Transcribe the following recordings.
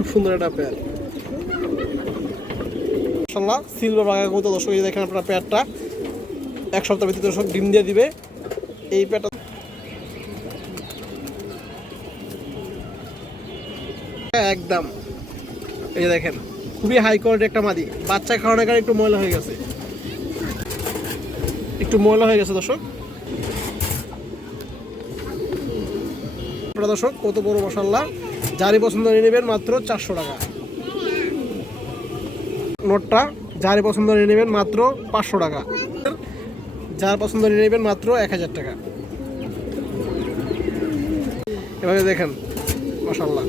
খুব সুন্দর একটা পেয়ার মাশাল্লাহ সিলভার বাঘা কবুতর, দর্শক দেখেন আপনার পেয়ারটা এক সপ্তাহ ভিতরে দর্শক ডিম দিয়ে দিবে। এই পেয়ারটা একদম। এই দেখেন, খুবই হাই কোয়ালিটি একটা মাদি। বাচ্চা খাওয়ানোর কারণে একটু ময়লা হয়ে গেছে। একটু ময়লা হয়ে গেছে, দর্শক। দর্শক, কত বড় মশাল্লা যারই পছন্দ নিয়ে নেবেন মাত্র চারশো টাকা। নোটটা যারই পছন্দ নিয়ে নেবেন মাত্র পাঁচশো টাকা। যার পছন্দ নিয়ে নেবেন মাত্র এক হাজার টাকা। এভাবে দেখেন মশাল্লা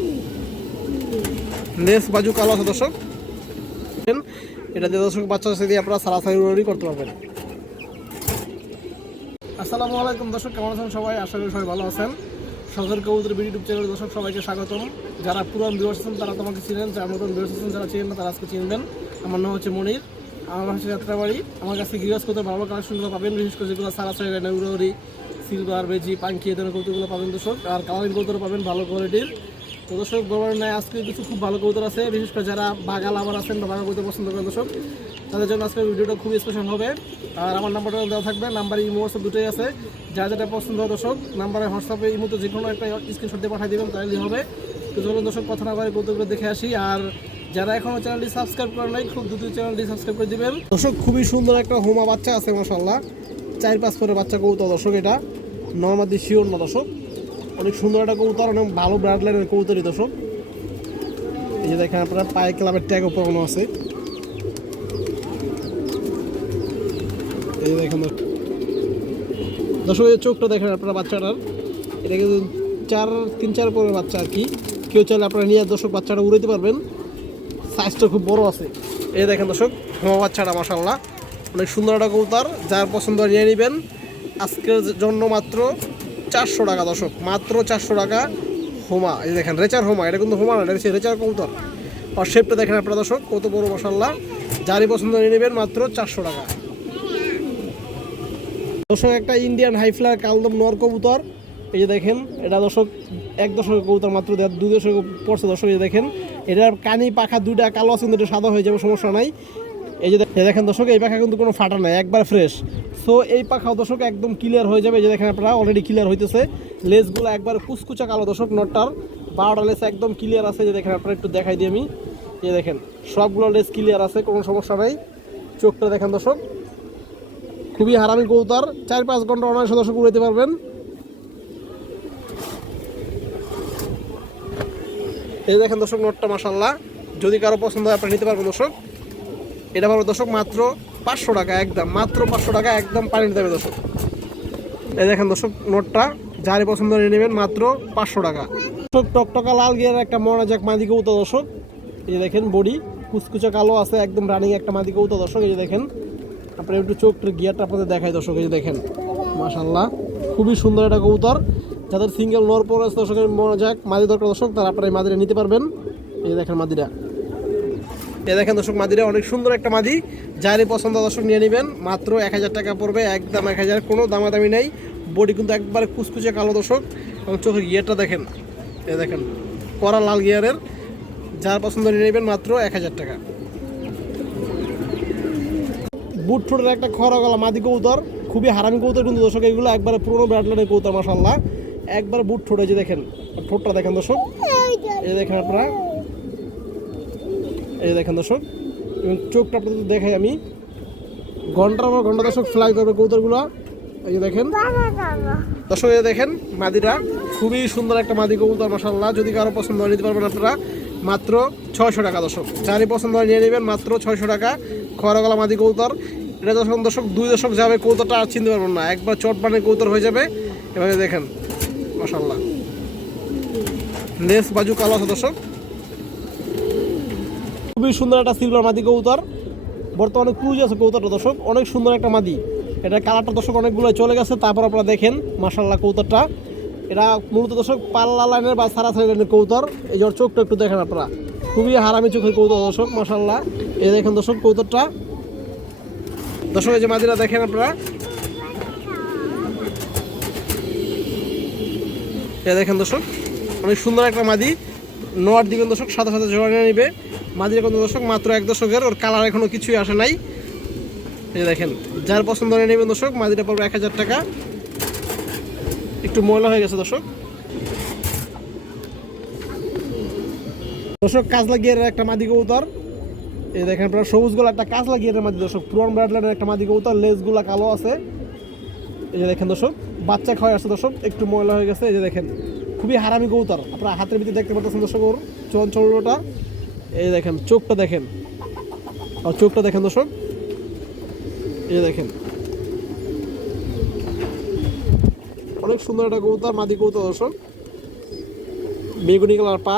লেস বাজু কালো আছে দর্শক। এটা দিয়ে দর্শক বাচ্চা দিয়ে আপনারা সারাসারি করতে পারবেন। আসসালামু আলাইকুম দর্শক, কেমন আছেন সবাই? আশা করি সবাই ভালো আছেন। সদর কবুতর ইউটিউব চ্যানেল দর্শক সবাইকে স্বাগতম। যারা পুরান ভিউয়ার্স আছেন, তারা তোমাকে চিনেন, যারা নতুন ভিউয়ার্স আছেন, যারা চিনেন না, তারা আজকে চিনবেন আমার নাম হচ্ছে মনির, আমার হচ্ছে যাত্রাবাড়ি। আমার কাছে গৃহস্থ করতে ভালো কালেকশনগুলো পাবেন, বিশেষ করে যেগুলো সারা সাইড নেউরি সিলভার, বেজি, পাঙ্কি এ ধরনের কৌতুকগুলো পাবেন দর্শক। আর কালারিং কৌতুর পাবেন, ভালো কোয়ালিটির তো দর্শক বরাবর নয় আজকে কিছু খুব ভালো কৌতুর আছে, বিশেষ করে যারা বাগাল আবার আছেন বা বাঘা কৌতুর পছন্দ করেন দর্শক। তাদের জন্য আজকের ভিডিওটা খুবই স্পেশাল হবে। আর আমার নাম্বারটা দেওয়া থাকবে নাম্বার ইমো হোয়াটসঅ্যাপ দুটোই আছে। যা যেটা পছন্দ হয় দর্শক নাম্বারে হোয়াটসঅ্যাপে ইমোতে যে কোনো একটা স্ক্রিনশট দিয়ে পাঠিয়ে দেবেন তাহলেই হবে। তো চলুন দর্শক, কথা না বলে কৌতুকগুলো দেখে আসি। আর যারা এখনও চ্যানেলটি সাবস্ক্রাইব করেন নাই, খুব দ্রুত চ্যানেলটি সাবস্ক্রাইব করে দিবেন। দর্শক, খুবই সুন্দর একটা হোমা বাচ্চা আছে মাসাল্লাহ চার পাঁচ পরে বাচ্চা কৌতো দর্শক এটা। নর্মাদি শিওর না দর্শক। অনেক সুন্দর একটা কৌতার অনেক ভালো ব্রাড লাইনের দর্শক। এই যে দেখেন, আপনার পায়ে ক্লাবের ট্যাগ পরানো আছে। এই দেখেন দর্শক। চোখটা দেখেন আপনারা বাচ্চাটার, এটা কিন্তু চার, তিন, চার পরের বাচ্চা আর কি। কেউ চাইলে আপনারা নিয়ে দর্শক বাচ্চাটা উড়াইতে পারবেন। সাইজটা খুব বড় আছে। এই দেখেন দর্শক হোমা বাচ্চাটা মাসাল্লাহ অনেক সুন্দর একটা কৌতার যার পছন্দ নিয়ে নেবেন। আজকের জন্য মাত্র চারশো টাকা দর্শক, মাত্র চারশো টাকা হোমা। এই দেখেন, রেচার হোমা, এটা কিন্তু হোমা না, এটা হচ্ছে রেচার কৌতর আর শেপটা দেখেন আপনারা দর্শক, কত বড় মশাল্লাহ যারই পছন্দ নিয়ে নেবেন, মাত্র চারশো টাকা। দর্শক, একটা ইন্ডিয়ান হাইফ্লার কালদম নর কবুতর। এই যে দেখেন, এটা দর্শক, এক দশকের কবুতর মাত্র দু দশক পড়ছে। দর্শক, এই দেখেন এটার কানি পাখা দুইটা, কালো আছে, কিন্তু এটা সাদা হয়ে যাবে, সমস্যা নাই। এই যে দেখেন দর্শক, এই পাখা কিন্তু কোনো ফাটা নাই, একবার ফ্রেশ সো এই পাখাও দর্শক একদম ক্লিয়ার হয়ে যাবে, এই যে দেখেন আপনারা অলরেডি ক্লিয়ার হইতেছে। লেসগুলো একবার কুচকুচা কালো দর্শক, নটটার। বারোটা লেস একদম ক্লিয়ার আছে যে দেখেন, আপনারা একটু দেখাই দিই আমি। এই দেখেন, সবগুলো লেস ক্লিয়ার আছে, কোনো সমস্যা নাই। চোখটা দেখেন দর্শক। খুবই হারামি কৌতার চার পাঁচ ঘণ্টা অনায়াসে দর্শক উড়াইতে পারবেন। এই দেখেন দর্শক, নোটটা মাসাল্লাহ যদি কারও পছন্দ হয় আপনারা নিতে পারবেন দর্শক। এটা পাবো দর্শক মাত্র পাঁচশো টাকা, একদম। মাত্র পাঁচশো টাকা, একদম পানি নিতে হবে দর্শক। এই দেখেন দর্শক, নোটটা যারই পছন্দ নিয়ে নেবেন, মাত্র পাঁচশো টাকা। দর্শক, টকটকা লাল গিয়ার একটা মনোজাক মাদি কৌতা দর্শক। এই দেখেন, বডি। কুচকুচা কালো আছে, একদম রানিং একটা মাদি কৌতা দর্শক। এই দেখেন আপনার একটু চোখটার গিয়ারটা আপনাদের দেখায় দর্শক, এই দেখেন মাশাল্লাহ খুবই সুন্দর একটা কবুতর। যাদের সিঙ্গেল নর পর আছে, দর্শকের যাক, মাদি দরকার, দর্শক, তারা আপনারা এই মাদিটা নিতে পারবেন। এই দেখেন মাদিরা এই দেখেন, দর্শক মাদিরা অনেক সুন্দর একটা মাদি। যারই পছন্দ, দর্শক, নিয়ে নেবেন। মাত্র এক হাজার টাকা পড়বে, একদম এক হাজার, কোনো দামাদামি নেই। বডি কিন্তু একবারে কুচকুচে কালো, দর্শক। এবং চোখের গিয়ারটা দেখেন, এই দেখেন কড়া লাল গিয়ারের। যার পছন্দ, নিয়ে নেবেন মাত্র এক হাজার টাকা। বুট ঠোঁটের একটা খরা গলা, মাদি কৌতর খুবই হারামি কৌতর কিন্তু দর্শক, এগুলো একবারে পুরোনো ব্র্যাডলাইনের কৌতর মাসাল্লাহ একবার বুট ঠোঁটে যে দেখেন, ঠোঁটটা দেখেন দর্শক। এই দেখেন আপনারা। এই দেখেন দর্শক। এবং চোখটা আপনাদের দেখাই আমি। ঘণ্টার পর ঘণ্টা দর্শক ফ্লাই করবে কৌতরগুলো এই দেখেন। দর্শক, এই দেখেন মাদিটা। খুবই সুন্দর একটা মাদি কবুতর মাসাল্লাহ যদি কারও পছন্দ হয়, নিতে পারবেন আপনারা। মাত্র ছয়শো টাকা দর্শক। যারই পছন্দ হয়, নিয়ে নেবেন মাত্র ছয়শো টাকা। খড়গলা মাদি কৌতর এটা দর্শক দর্শক, দুই দশক যাবে, কৌতরটা আর চিনতে পারবেন না। একবার চট বানে কৌতর হয়ে যাবে। এভাবে দেখেন মাসাল্লাহ লেস বাজু কালো আছে দর্শক। খুবই সুন্দর একটা সিলভার মাদি কবুতর বর্তমানে ক্রুজ আছে কবুতরটা দর্শক। অনেক সুন্দর একটা মাদি। এটা কালারটা দর্শক অনেকগুলো চলে গেছে। তারপর আপনারা দেখেন মাসাল্লাহ কবুতরটা এটা মূলত দর্শক পাল্লা লাইনের বা সারা সারি লাইনের কবুতর এই যে চোখটা একটু দেখেন আপনারা। খুবই হারামি চোখের কবুতর দর্শক মাসাল্লাহ এই দেখেন দর্শক কবুতরটা দর্শক যে মাদিরা, দেখেন আপনারা। এই দেখেন দর্শক, অনেক সুন্দর একটা মাদি। নোয়ার দিবেন দর্শক, সাথে সাথে জোড়া নিবে। মাদিরা কিন্তু দর্শক, মাত্র এক দশকের, ওর কালার এখনও কিছুই আসে নাই। এই দেখেন, যার পছন্দ নিয়ে নেবেন দর্শক, মাদিরা পড়বে এক হাজার টাকা। একটু ময়লা হয়ে গেছে দর্শক। দর্শক কাজ লাগিয়ে একটা মাদি কবুতর। এই দেখেন আপনার সবুজ গোলা একটা কাজ লাগিয়ে মাঝে দর্শক। পুরন ব্রাডলাইনের একটা মাদি কবুতর, লেজগুলা কালো আছে। এই যে দেখেন দর্শক, বাচ্চা খাওয়া আসছে দর্শক, একটু ময়লা হয়ে গেছে, এই যে দেখেন। খুবই হারামি কবুতর। আপনার হাতের ভিতরে দেখতে পাচ্ছেন দর্শক ওর চঞ্চলটা এই দেখেন, চোখটা দেখেন। আর চোখটা দেখেন দর্শক। এই দেখেন। অনেক সুন্দর একটা কবুতর, মাদি কবুতর দর্শক। বেগুনি কালার পা।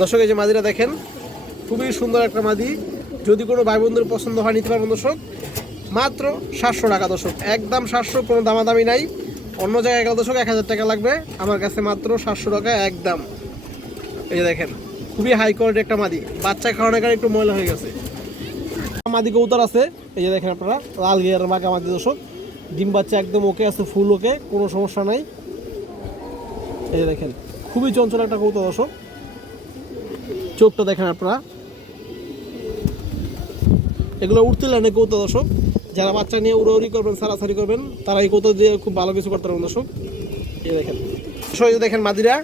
দর্শক, এই যে মাদিরা দেখেন। খুবই সুন্দর একটা মাদি। যদি কোনো ভাই বন্ধুর পছন্দ হয়, নিতে পারবেন দর্শক। মাত্র সাতশো টাকা দর্শক। একদম সাতশো, কোনো দামাদামি নাই। অন্য জায়গায় গেলে দর্শক এক হাজার টাকা লাগবে। আমার কাছে মাত্র সাতশো টাকা, একদম। এই যে দেখেন, খুবই হাই কোয়ালিটি একটা মাদি। বাচ্চা খাওয়ানোর কারণে একটু ময়লা হয়ে গেছে। মাদি কৌতার আছে। এই যে দেখেন আপনারা, লাল গিয়ার মাকা মাদি দর্শক। ডিম বাচ্চা একদম ওকে আছে ফুল ওকে কোনো সমস্যা নাই। এই যে দেখেন, খুবই চঞ্চল একটা কৌতা দর্শক। চোখটা দেখেন আপনারা। এগুলো উঠতে লাইনে কৌতা দর্শক। যারা বাচ্চা নিয়ে উড়াউড়ি করবেন সারাসারি করবেন তারা এই কৌতা দিয়ে খুব ভালো কিছু করতে পারবেন, দর্শক। এই দেখেন। যে দেখেন মাদিরা,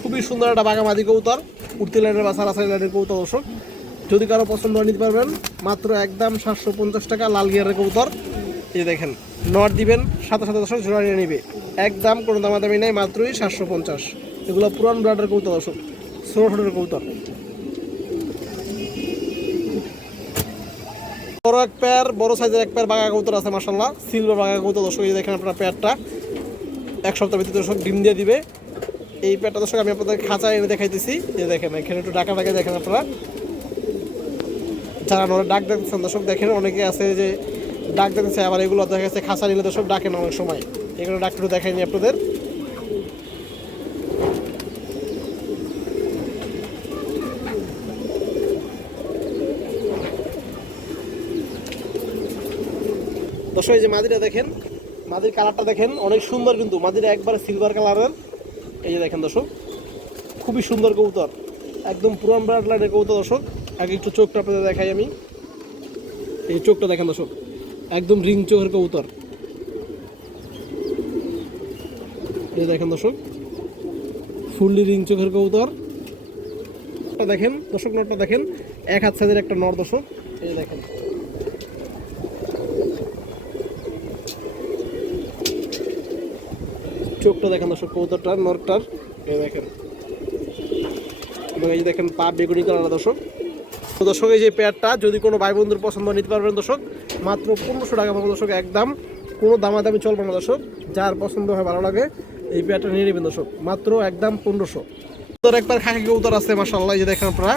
খুবই সুন্দর একটা বাঘা মাদি কৌতার উঠতে লাইনের বা সারাসারি লাইনের কৌতা দর্শক। যদি কারও পছন্দ নিতে পারবেন, মাত্র একদম সাতশো পঞ্চাশ টাকা লাল গিয়ারের কবুতর এই দেখেন, নট দিবেন, সাথে সাথে দর্শক জোড়া নিয়ে নেবে। একদম কোনো দামাদামি নেই, মাত্রই সাতশো পঞ্চাশ। এগুলো পুরান ব্রাডের কবুতর দর্শক। ষোলো ষোলোর কবুতর বড় এক পেয়ার বড় সাইজের এক পেয়ার বাঘা কবুতর আছে মাসাল্লাহ সিলভার বাঘা কবুতর, দর্শক, এই দেখেন আপনার পেয়ারটা এক সপ্তাহ ভিতরে দর্শক ডিম দিয়ে দিবে। এই পেয়ারটা দর্শক আমি আপনাদের খাঁচা এনে দেখাইতেছি। এই দেখেন, এখানে একটু ডাকা ডাকে দেখেন আপনারা। যারা ওরা ডাক দেখতেছেন, দর্শক দেখেন, অনেকে আছে যে ডাক দেখতেছে, আবার এগুলো দেখা যাচ্ছে খাঁচা নিলে দর্শক ডাকেন অনেক সময়। এগুলো ডাক্তার দেখাইনি আপনাদের। দর্শক এই যে মাদিরা দেখেন, মাদির কালারটা দেখেন, অনেক সুন্দর কিন্তু। মাদিরা একবারে সিলভার কালারের এই যে দেখেন দর্শক, খুবই সুন্দর কবুতর। একদম পুরান ব্রাড লাইনের কবুতর দর্শক। আগে একটু চোখটা আপনাদের দেখাই আমি। এই চোখটা দেখেন দর্শক, একদম রিং চোখের কবুতর। এই দেখেন দর্শক, ফুললি রিং চোখের কবুতর। দেখেন, দর্শক, নটটা দেখেন। এক হাত সাইজের একটা নর দর্শক। এই দেখেন। চোখটা দেখেন দর্শক, কবুতরটার নরটার এই দেখেন। এবং এই দেখেন, পা বেগুনি কালার দর্শক। তো দর্শক, এই যে পেয়ারটা, যদি কোনো ভাই বন্ধুর পছন্দ নিতে পারবেন দর্শক, মাত্র পনেরোশো টাকা পাবো দর্শক, একদম কোনো দামাদামি চলবে না দর্শক। যার পছন্দ হয়, ভালো লাগে, এই পেয়ারটা নিয়ে নেবেন দর্শক। মাত্র একদম পনেরোশো। তোর একবার খাকি কবুতর আছে মাসাল্লাহ এই যে দেখেন আপনারা।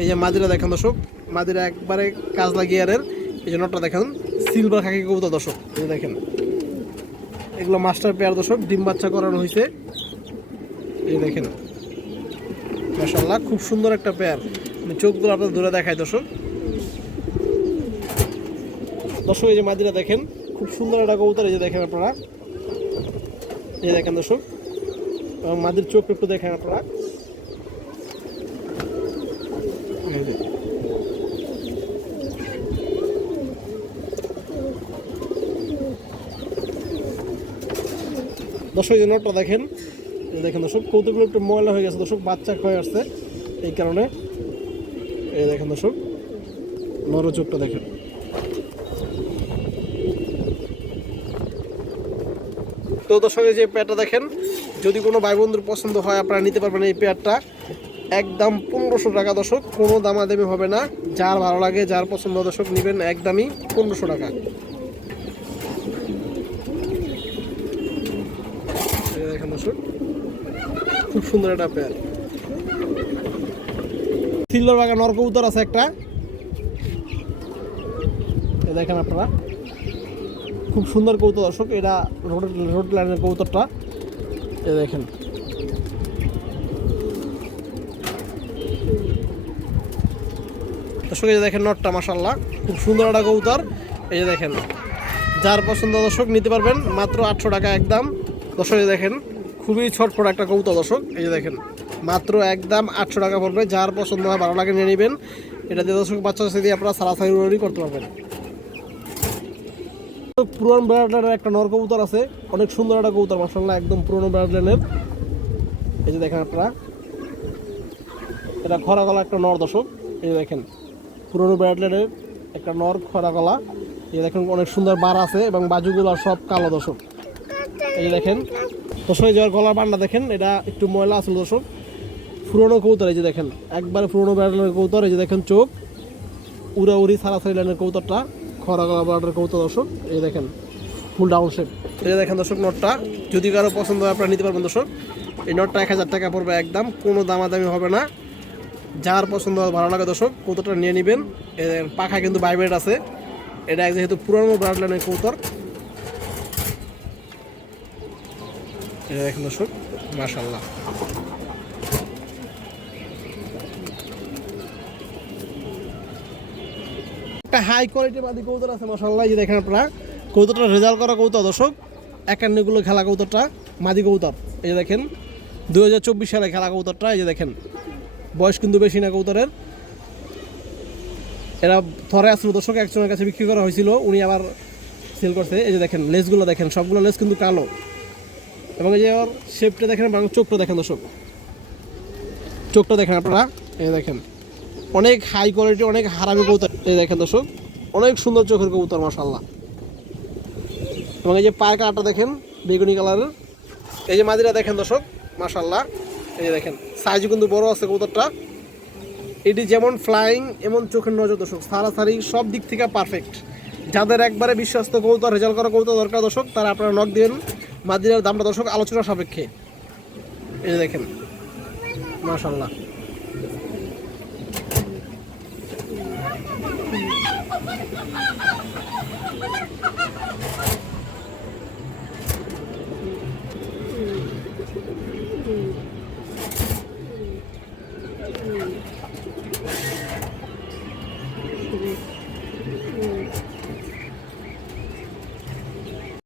এই যে মাদিরা দেখেন দর্শক, মাদিরা একবারে কাজ লাগিয়ে এই যে নটটা দেখেন সিলভার খাকি কবুতর দর্শক, এই দেখেন। এগুলো মাস্টার পেয়ার দর্শক, ডিম বাচ্চা করানো হয়েছে। এই দেখেন। মাসাল্লাহ খুব সুন্দর একটা পেয়ার। আমি চোখগুলো আপনার দূরে দেখায় দর্শক। দর্শক, এই যে মাদিরা দেখেন, খুব সুন্দর একটা কবুতর, এই যে দেখেন আপনারা। এই দেখেন, দর্শক। এবং মাদির চোখ একটু দেখেন আপনারা। দর্শক যে নোটটা দেখেন। দেখেন দর্শক, কৌতুকগুলো একটু ময়লা হয়ে গেছে। দর্শক, বাচ্চা হয়ে আসছে। এই কারণে এই দেখেন দর্শক, নর চোখটা দেখেন। তো দর্শক যে পেয়ারটা দেখেন, যদি কোনো ভাই বন্ধুর পছন্দ হয়, আপনারা নিতে পারবেন এই পেয়ারটা। একদম পনেরোশো টাকা দর্শক, কোনো দামাদামি হবে না। যার ভালো লাগে, যার পছন্দ দর্শক, নেবেন একদমই পনেরোশো টাকা এই যে দেখেন দর্শক খুব সুন্দর একটা পেয়ার। সিলভার বাগা নরকবুতর আছে একটা। দেখেন আপনারা। খুব সুন্দর কৌতুক দর্শক। এটা রোড রোড লাইনের কৌতুকটা এ দেখেন। দর্শক, এই দেখেন নটটা মাসাল্লাহ খুব সুন্দর একটা কৌতার এই যে দেখেন। যার পছন্দ, দর্শক, নিতে পারবেন। মাত্র আটশো টাকা একদম। দর্শক দেখেন। খুবই ছটফট একটা কৌতা দর্শক। এই যে দেখেন, মাত্র একদম আটশো টাকা পড়বে। যার পছন্দ হয় ভালো লাগে নিয়ে নেবেন। এটা দিয়ে দর্শক, বাচ্চা দিয়ে আপনারা সারাসারি উড়াউড়ি করতে পারবেন। পুরান ব্রাডল্যান্ডের একটা নর কবুতর আছে। অনেক সুন্দর একটা কবুতর মাসাল্লাহ একদম পুরনো ব্রাডল্যান্ডের এই যে দেখেন আপনারা। এটা খরা গলা একটা নর, দর্শক। এই যে দেখেন, পুরনো ব্রাডল্যান্ডের একটা নর খরা গলা। এই দেখেন, অনেক সুন্দর বার আছে এবং বাজুগুলো সব কালো, দর্শক। এই দেখেন দর্শক যাওয়ার গলার বান্ডা দেখেন, এটা একটু ময়লা আছে দর্শক। পুরোনো কবুতর, এই যে দেখেন, একবারে পুরনো ব্রাডল্যান্ডের কৌতর এই যে দেখেন চোখ। উড়া উড়ি সারাসারি লাইনের কৌতরটা খরা গলা বার্ডের কবুতর দর্শক, এই দেখেন ফুল ডাউন শেপ এই যে দেখেন দর্শক, নটটা, যদি কারও পছন্দ হয় আপনারা নিতে পারবেন দর্শক। এই নটটা এক হাজার টাকা পড়বে একদম, কোনো দামাদামি হবে না। যার পছন্দ ভালো লাগে দর্শক, কবুতরটা নিয়ে নেবেন। পাখা কিন্তু ভাইব্রেট আছে। এটা যেহেতু পুরোনো ব্রাড লাইনের কবুতর যে দেখেন দর্শক মাশাল্লাহ একটা হাই কোয়ালিটির মাদি কৌতর আছে মশাল্লাহ যে দেখেন আপনারা। কৌতরটা রেজাল্ট করা কৌতর দর্শক, একান্নগুলো খেলা কৌতরটা মাদি কৌতর এই যে দেখেন দু হাজার চব্বিশ সালে খেলা কৌতরটা এই যে দেখেন, বয়স কিন্তু বেশি না কৌতরের এরা থরে আসলো দর্শক, একজনের কাছে বিক্রি করা হয়েছিল, উনি আবার সেল করছে। এই যে দেখেন, লেসগুলো দেখেন, সবগুলো লেস কিন্তু কালো। এবং এই যে ওর শেপটা দেখেন এবং চোখটা দেখেন দর্শক। চোখটা দেখেন আপনারা, এই দেখেন। অনেক হাই কোয়ালিটি অনেক হারামি কবুতর, এই দেখেন দর্শক। অনেক সুন্দর চোখের কবুতর মাসাল্লাহ এবং এই যে পার কাটা দেখেন, বেগুনি কালারের এই যে মাদিরা দেখেন দর্শক মাসাল্লাহ এই যে দেখেন সাইজ কিন্তু বড় আছে কবুতরটা। এটি যেমন ফ্লাইং এমন চোখের নজর দর্শক। সারাসারি সব দিক থেকে পারফেক্ট যাদের একবারে বিশ্বস্ত কবুতর রেজাল্ট করা কবুতর দরকার দর্শক, তারা আপনারা নক দিবেন মাদিনার দামটা দর্শক আলোচনা সাপেক্ষে এই দেখেন মাশাল্লাহ